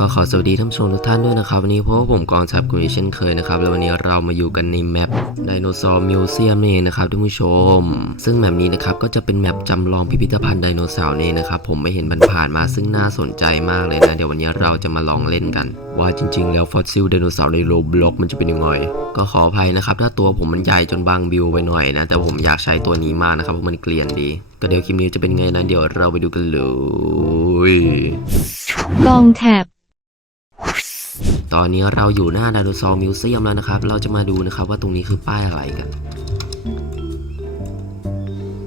ก็ขอสวัสดีท่านผู้ชมทุกท่านด้วยนะครับ วันนี้พบกับผมกองทัพกุยเช่นเคยนะครับ แล้ววันนี้เรามาอยู่กันในแมปไดโนเสาร์มิวเซียมนี่นะครับท่านผู้ชม ซึ่งแมปนี้นะครับก็จะเป็นแมปจำลองพิพิธภัณฑ์ไดโนเสาร์นี่นะครับผมไม่เห็นมันผ่านมาซึ่งน่าสนใจมากเลยนะ เดี๋ยววันนี้เราจะมาลองเล่นกัน ว่าจริง ๆ แล้วฟอสซิลไดโนเสาร์ในโรบล็อกมันจะเป็นยังไงก็ขออภัยนะครับ ถ้าตัวผมมันใหญ่จนบางบิวไปหน่อยนะแต่ผมอยากใช้ตัวนี้มากนะครับเพราะมันเกลียนดี ก็เดี๋ยวคลิปนี้จะเป็นไงนะเดี๋ยวเราไปดูกันเลยกองแท็บ ตอนนี้เราอยู่หน้าไดโนเสาร์มิวเซียมแล้วนะครับ เราจะมาดูนะครับว่าตรงนี้คือป้ายอะไรกัน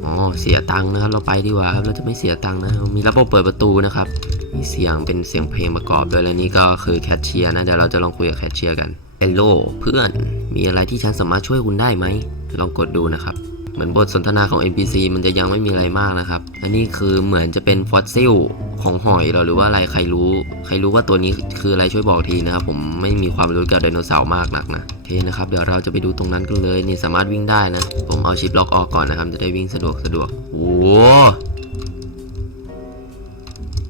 อ๋อ เสียตังค์นะครับ เราไปดีกว่าครับ เราจะไม่เสียตังค์นะ มีระบบเปิดประตูนะครับ มีเสียงเป็นเสียงเพลงประกอบด้วยและนี่ก็คือแคชเชียร์นะ เดี๋ยวเราจะลองคุยกับแคชเชียร์กันเอลโลเพื่อน มีอะไรที่ฉันสามารถช่วยคุณได้ไหม ลองกดดูนะครับ เหมือนบทสนทนาของ NPC มันจะยังไม่มีอะไรมากนะครับ อันนี้คือเหมือนจะเป็นฟอสซิลของหอยเหราหรือว่าอะไรใครรู้ ใครรู้ว่าตัวนี้คืออะไรช่วยบอกทีนะครับ ผมไม่มีความรู้เกี่ยวกับไดโนเสาร์มากนักนะโอเคนะครับเดี๋ยวเราจะไปดูตรงนั้นกันเลยนี่สามารถวิ่งได้นะ ผมเอาชิปล็อกออกก่อนนะครับจะได้วิ่งสะดวกสะดวกโอ้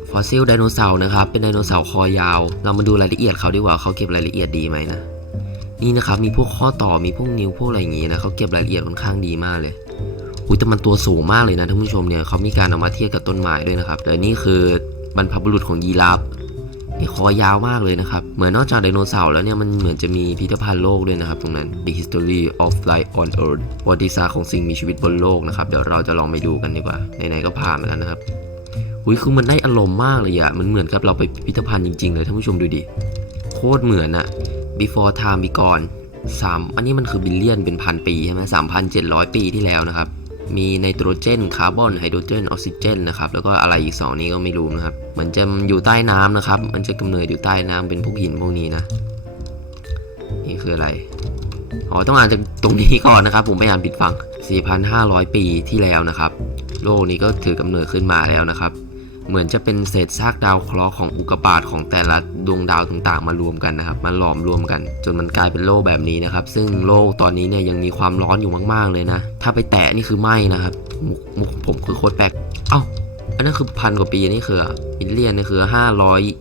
ฟอสซิลไดโนเสาร์นะครับเป็นไดโนเสาร์คอยาว เรามาดูรายละเอียดเขาดีกว่าเขาเก็บรายละเอียดดีไหมนะ นี่นะครับมีพวกข้อต่อมีพวกนิ้วพวกอะไรอย่างงี้นะเขาเก็บรายละเอียดค่อนข้างดีมากเลยอุ้ยแต่มันตัวสูงมากเลยนะท่านผู้ชมเนี่ยเขามีการเอามาเทียบกับต้นไม้ด้วยนะครับแต่นี่คือบรรพบุรุษของยีราฟนี่คอยาวมากเลยนะครับ เหมือนนอกจากไดโนเสาร์แล้วเนี่ย มันเหมือนจะมีพิพิธภัณฑ์โลกด้วยนะครับ ตรงนั้น The History of Life on Earth ประวัติศาสตร์ของสิ่งมีชีวิตบนโลกนะครับ เดี๋ยวเราจะลองไปดูกันดีกว่า ไหนๆก็ผ่านมาแล้วนะครับอุ้ยคือมันได้อารมณ์มากเลยอะมันเหมือนกับเราไปพิพิธภัณฑ์จริงๆเลยท่านผู้ชมดูดิ โคตรเหมือนอะ before time beyond สามอันนี้มันคือบิลเลียนเป็นพันปีใช่ไหมสามพันเจ็ดร้อยปีที่แล้วนะครับ มีไนโตรเจนคาร์บอนไฮโดรเจนออกซิเจนนะครับแล้วก็อะไรอีกสองนี้ก็ไม่รู้นะครับเหมือนจะอยู่ใต้น้ำนะครับ มันจะกำเนิดอยู่ใต้น้ำเป็นพวกหินพวกนี้นะ นี่คืออะไรอ๋อต้องอ่านจากตรงนี้ก่อนนะครับ ผมไปอ่านผิดฟัง 4,500 ปีที่แล้วนะครับ โลกนี้ก็ถือกำเนิดขึ้นมาแล้วนะครับ เหมือนจะเป็นเศษซากดาวเคราะห์ของอุกกาบาตของแต่ละดวงดาวต่างๆ มารวมกันนะครับมาหลอมรวมกัน จนมันกลายเป็นโลกแบบนี้นะครับ ซึ่งโลกตอนนี้เนี่ยยังมีความร้อนอยู่มากๆเลยนะ ถ้าไปแตะนี่คือไหม้นะครับมุกมุกผมคือโคตรแปลกเอ้าอันนั้นคือพันกว่าปีนี่คืออินเลียนนี่คือ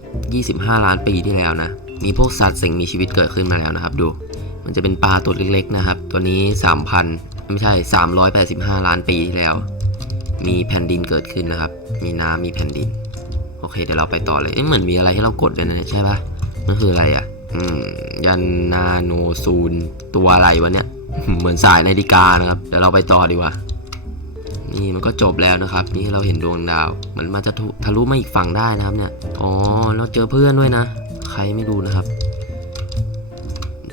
525 ล้านปีที่แล้วนะ มีพวกสัตว์สิ่งมีชีวิตเกิดขึ้นมาแล้วนะครับ ดู มันจะเป็นปลาตัวเล็กๆนะครับ ตัวนี้ 3,000 ไม่ใช่ 385 ล้านปีที่แล้ว มีแผ่นดินเกิดขึ้นนะครับ มีน้ำมีแผ่นดิน โอเค เดี๋ยวเราไปต่อเลยเอ๊ะเหมือนมีอะไรให้เรากดเลยนะใช่ปะมันคืออะไรอะ อืม ยันนาโนซูนตัวอะไรวะเนี่ย เหมือนสายนาฬิกานะครับ เดี๋ยวเราไปต่อดีกว่า นี่มันก็จบแล้วนะครับ นี่เราเห็นดวงดาว เหมันมาจะทะลุมาอีกฝั่งได้นะครับ เนี่ย อ๋อ เราเจอเพื่อนด้วยนะ ใครไม่รู้นะครับ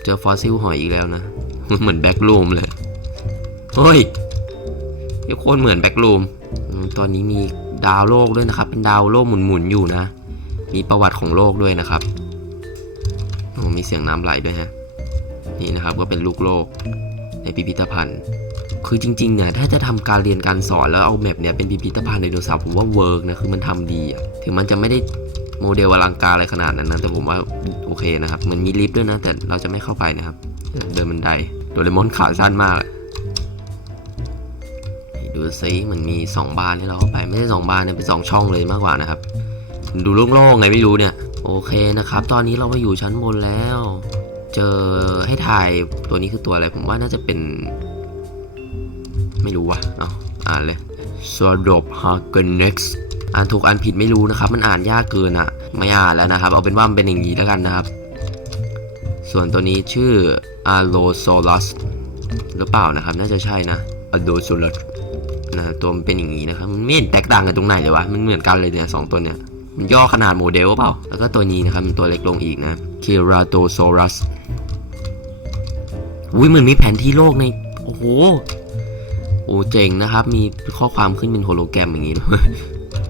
เจอฟอสซิลหอยอีกแล้วนะ เหมือนแบ็กลูมเลย เฮ้ย โคตรเหมือนแบ็กลูมตอนนี้มีดาวโลกด้วยนะครับ เป็นดาวโลกหมุนๆอยู่นะ มีประวัติของโลกด้วยนะครับโอ้มีเสียงน้ำไหลด้วยฮะ นี่นะครับก็เป็นลูกโลกในพิพิธภัณฑ์ คือจริงๆเนี่ยถ้าจะทำการเรียนการสอนแล้วเอาแมปเนี่ยเป็นพิพิธภัณฑ์ไดโนเสาร์ผมว่าเวิร์กนะคือมันทำดีถึงมันจะไม่ได้โมเดลอลังการอะไรขนาดนั้นนะแต่ผมว่าโอเคนะครับมือนมีลิฟต์ด้วยนะแต่เราจะไม่เข้าไปนะครับ เดินบันไดโดเรมอนขาสั้นมาก ดูซิมันมี 2 บานให้เราเข้าไปไม่ใช่2บานเนี่ยเป็น2ช่องเลยมากกว่านะครับ ดูโล่งๆไงไม่รู้เนี่ย โอเคนะครับ ตอนนี้เรามาอยู่ชั้นบนแล้ว เจอให้ถ่ายตัวนี้คือตัวอะไรผมว่าน่าจะเป็น ไม่รู้ว่ะเอาอ่านเลย s o d o p h a g e n e x อ่านถูกอ่านผิดไม่รู้นะครับ มันอ่านยากเกินอะไม่อ่านแล้วนะครับ เอาเป็นว่ามันเป็นอย่างนี้แล้วกันนะครับ ส่วนตัวนี้ชื่อ a l o s o l u s หรือเปล่านะครับ น่าจะใช่นะ a l o s o l u s นะตัวมันเป็นอย่างนี้นะครับมันไม่เห็นแตกต่างกันตรงไหนเลยวะมันเหมือนกันเลยเนี่ยสองตัวเนี่ยมันย่อขนาดโมเดลเปล่า แล้วก็ตัวนี้นะครับมันตัวเล็กลงอีกนะ Keratosaurus อุ้ยเหมือนมีแผนที่โลกใน โอ้โหโอ้เจ๋งนะครับ มีข้อความขึ้นเป็นโฮโลแกรมอย่างนี้ด้วย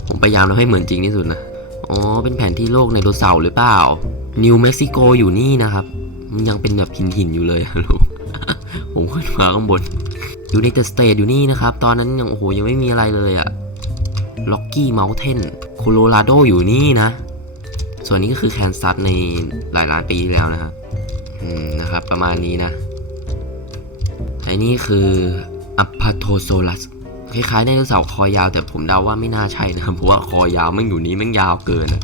ผมพยายามทำให้เหมือนจริงที่สุดนะ อ๋อ เป็นแผนที่โลกในโดเสาร์หรือเปล่า นิวเม็กซิโกอยู่นี่นะครับ มันยังเป็นแบบหินหินอยู่เลยฮัลโหลผมขึ้นมาข้างบน อยู่ในเตสเตทอยู่นี่นะครับ ตอนนั้นยังโอ้โหยังไม่มีอะไรเลยอะล็อกกี้เมลเทนโคโลราโดอยู่นี่นะ ส่วนนี้ก็คือแคนซัสในหลายล้านปีที่แล้วนะครับอืมนะครับ ประมาณนี้นะไอ้นี่คืออัปพาโทโซลัสคล้ายๆไดโนเสาร์คอยาว แต่ผมเดาว่าไม่น่าใช่นะครับเพราะว่าคอยาวมันอยู่นี้มันยาวเกินอะ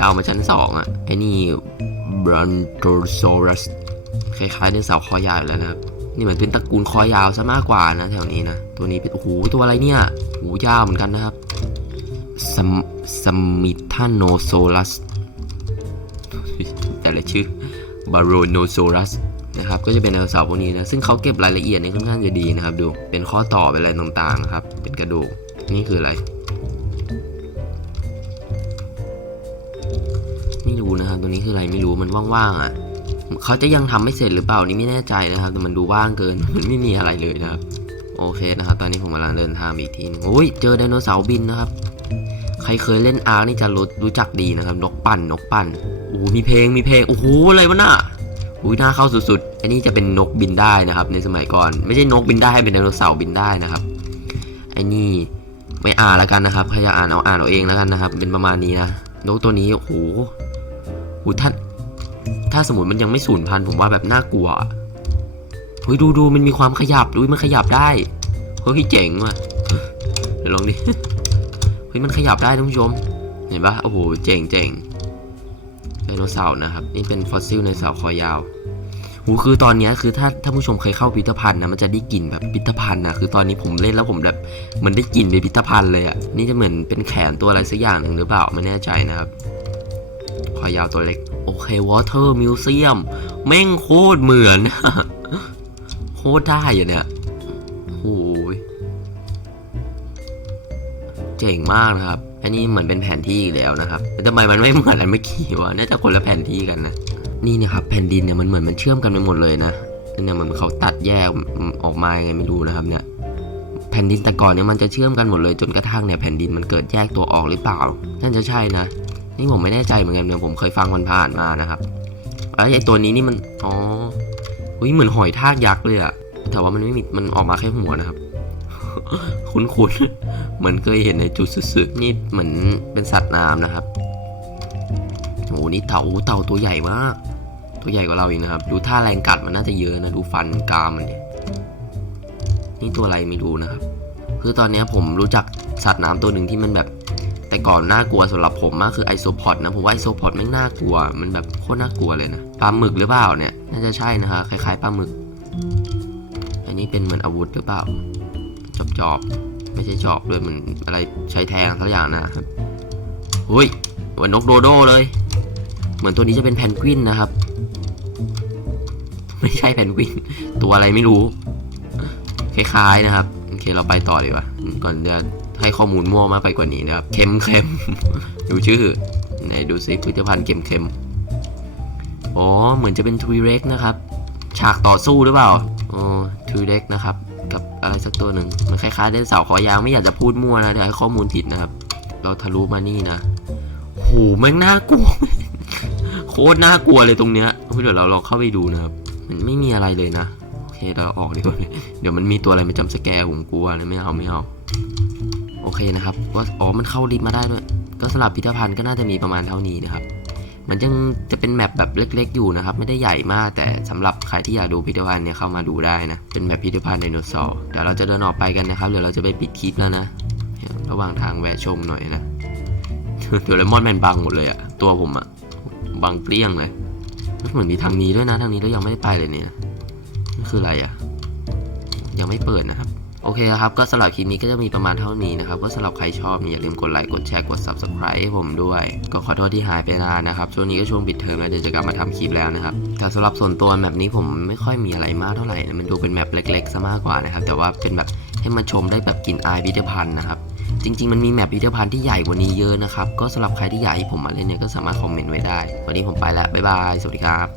ดาวมาชั้นสองอะไอ้นี่บรอนโตโซรัสคล้ายๆไดโนเสาร์คอยาวแล้วนะครับ นี่เหมือนเป็นตระกูลคอยาวซะมากกว่านะแถวนี้นะ ตัวนี้เป็นโอ้โหตัวอะไรเนี่ยหูยาวเหมือนกันนะครับสมสมิทาโนโซลัสแต่ละชื่อบารโนโซรัสนะครับ ก็จะเป็นไดโนเสาร์พวกนี้นะ ซึ่งเขาเก็บรายละเอียดนี่ค่อนข้างจะดีนะครับ ดู เป็นข้อต่อเป็นอะไรต่างๆนะครับ เป็นกระดูก นี่คืออะไร ไม่รู้นะครับ ตัวนี้คืออะไรไม่รู้ มันว่างๆอะ เขาจะยังทำไม่เสร็จหรือเปล่านี่ไม่แน่ใจนะครับแต่มันดูว่างเกินมันไม่มีอะไรเลยนะครับ โอเคนะครับ ตอนนี้ผมกำลังเดินทางอีกทีนึงโอ้ยเจอไดโนเสาร์บินนะครับ ใครเคยเล่นอาร์นี่จะรู้รู้จักดีนะครับ นกปั่นนกปั่นโอ้มีเพลงมีเพลงโอ้โหอะไรวะน่ะอุ้ยน่าเข้าสุดๆ อันนี้จะเป็นนกบินได้นะครับ ในสมัยก่อน ไม่ใช่นกบินได้เป็นไดโนเสาร์บินได้นะครับไอ้นี่ไม่อ่านแล้วกันนะครับใครอยากอ่านเอาอ่านเอาเองแล้วกันนะครับ เป็นประมาณนี้นะนกตัวนี้โอ้โหโหถ้า ถ้าสมมติมันยังไม่สูญพันธุ์ผมว่าแบบน่ากลัวเฮ้ยดูดูมันมีความขยับดูมันขยับได้เฮ้ยเจ๋งว่ะเดี๋ยวลองดิเฮ้ยมันขยับได้ท่านผู้ชม เห็นปะโอ้โหเจ๋งเจ๋งไดโนเสาร์นะครับ นี่เป็นฟอสซิลไดโนเสาร์คอยาวหูคือตอนนี้คือถ้าถ้าผู้ชมเคยเข้าพิพิธภัณฑ์นะมันจะได้กลิ่นแบบพิพิธภัณฑ์นะคือตอนนี้ผมเล่นแล้วผมแบบมันได้กลิ่นในพิพิธภัณฑ์เลยอะ่ะนี่จะเหมือนเป็นแขนตัวอะไรสักอย่างหนึ่งหรือเปล่าไม่แน่ใจนะครับ คอยาวตัวเล็ก โอเควอเตอร์มิวเซียมแม่งโคตรเหมือน โคตรได้อะเนี่ยโอ้ยเจ๋งมากนะครับ อันนี้เหมือนเป็นแผนที่อีกแล้วนะครับแต่ทำไมมันไม่เหมือนอันเมื่อกี้วะน่าจะคนละแผนที่กันนะนี่นะครับแผ่นดินเนี่ยมันเหมือนมันเชื่อมกันไปหมดเลยนะนี่เนี่ยเหมือนเขาตัดแยกออกมายังไงไม่รู้นะครับเนี่ยแผ่นดินแต่ก่อนเนี่ยมันจะเชื่อมกันหมดเลยจนกระทั่งเนี่ยแผ่นดินมันเกิดแยกตัวออกหรือเปล่าน่าจะใช่นะ นี่ผมไม่แน่ใจเหมือนกันเนี่ยผมเคยฟังมันผ่านมานะครับแล้วไอ้ตัวนี้นี่มันอ๋อเฮ้ยเหมือนหอยทากยักษ์เลยอะแต่ว่ามันไม่มีมันออกมาแค่หัวนะครับ คุ้นๆเหมือนเคยเห็นในจุดสึๆนี่เหมือนเป็นสัตว์น้ำนะครับโอ้โหนี่เต่าเต่าตัวใหญ่มากตัวใหญ่กว่าเราอีกนะครับ ดูท่าแรงกัดมันน่าจะเยอะนะ ดูฟันกรามมันดินี่ตัวอะไรไม่รู้นะครับ คือตอนนี้ผมรู้จักสัตว์น้ำตัวหนึ่งที่มันแบบ แต่ก่อนน่ากลัวสำหรับผมมากคือไอโซพอดนะผมว่าไอโซพอดไม่น่ากลัว มันแบบโคตรน่ากลัวเลยนะปลาหมึกหรือเปล่าเนี่ยน่าจะใช่นะคะคล้ายๆปลาหมึก อันนี้เป็นเหมือนอาวุธหรือเปล่า จอบจอบๆไม่ใช่จอบด้วยมันอะไรใช้แทงสักอย่างนะครับหุยเหมือนนกโดโดเลย เหมือนตัวนี้จะเป็นแพนกวินนะครับ ไม่ใช่แพนกวิน ตัวอะไรไม่รู้ คล้ายๆนะครับ โอเคเราไปต่อดีกว่าก่อนจะ ให้ข้อมูลมั่วมากไปกว่านี้นะครับ เค็มเค็มดูชื่อ ไหนดูซิพิพิธภัณฑ์เค็มเค็มอ๋อ เหมือนจะเป็นทวีเร็กนะครับ ฉากต่อสู้หรือเปล่าอ๋อทวีเร็กนะครับ กับอะไรสักตัวหนึ่ง มันคล้ายๆไดโนเสาร์คอยาวไม่อยากจะพูดมั่วนะเดี๋ยวให้ข้อมูลผิดนะครับ เราทะลุมานี่นะโหแม่งน่ากลัว โคตรน่ากลัวเลยตรงเนี้ยเดี๋ยวเราลองเข้าไปดูนะครับ มันไม่มีอะไรเลยนะ โอเคเราออกดีกว่าเดี๋ยวมันมีตัวอะไรมาจำสแกร์ผมกลัวเลยไม่เอาไม่เอา เคนะครับว่าอ๋อมันเข้าลิฟต์มาได้ด้วย ก็สลับพิพิธภัณฑ์ก็น่าจะมีประมาณเท่านี้นะครับ มันยังจะเป็นแมปแบบเล็กๆอยู่นะครับ ไม่ได้ใหญ่มากแต่สำหรับใครที่อยากดูพิพิธภัณฑ์เนี่ยเข้ามาดูได้นะ เป็นแบบพิพิธภัณฑ์ไดโนเสาร์เดี๋ยวเราจะเดินออกไปกันนะครับเดี๋ยวเราจะไปปิดคลิปแล้วนะ ระหว่างทางแวะชมหน่อยนะเดี๋ยวเลมอนแมนบังหมดเลยอะตัวผมอะบังเปรี้ยงเลยเหมือนมีทางนี้ด้วยนะ ทางนี้เรายังไม่ได้ไปเลยเนี่ยนี่คืออะไรอะยังไม่เปิดนะครับ โอเคครับ ก็สำหรับคลิปนี้ก็จะมีประมาณเท่านี้นะครับ ก็สำหรับใครชอบอย่าลืมกดไลค์ กดแชร์ กด subscribe ให้ผมด้วย ก็ขอโทษที่หายไปนานนะครับ ช่วงนี้ก็ช่วงปิดเทอมแล้วเดี๋ยวจะกลับมาทำคลิปแล้วนะครับ แต่สำหรับส่วนตัวแมปนี้ผมไม่ค่อยมีอะไรมากเท่าไหร่นะ มันดูเป็นแมปเล็กๆซะมากกว่านะครับ แต่ว่าเป็นแบบให้มาชมได้แบบกินอายพิพิธภัณฑ์นะครับ จริง ๆ มันมีแมปพิพิธภัณฑ์ที่ใหญ่กว่านี้เยอะนะครับ ก็สำหรับใครที่อยากให้ผมมาเล่นเนี่ยก็สามารถคอมเมนต์ไว้ได้ วันนี้ผมไปแล้ว บ๊ายบาย สวัสดีครับ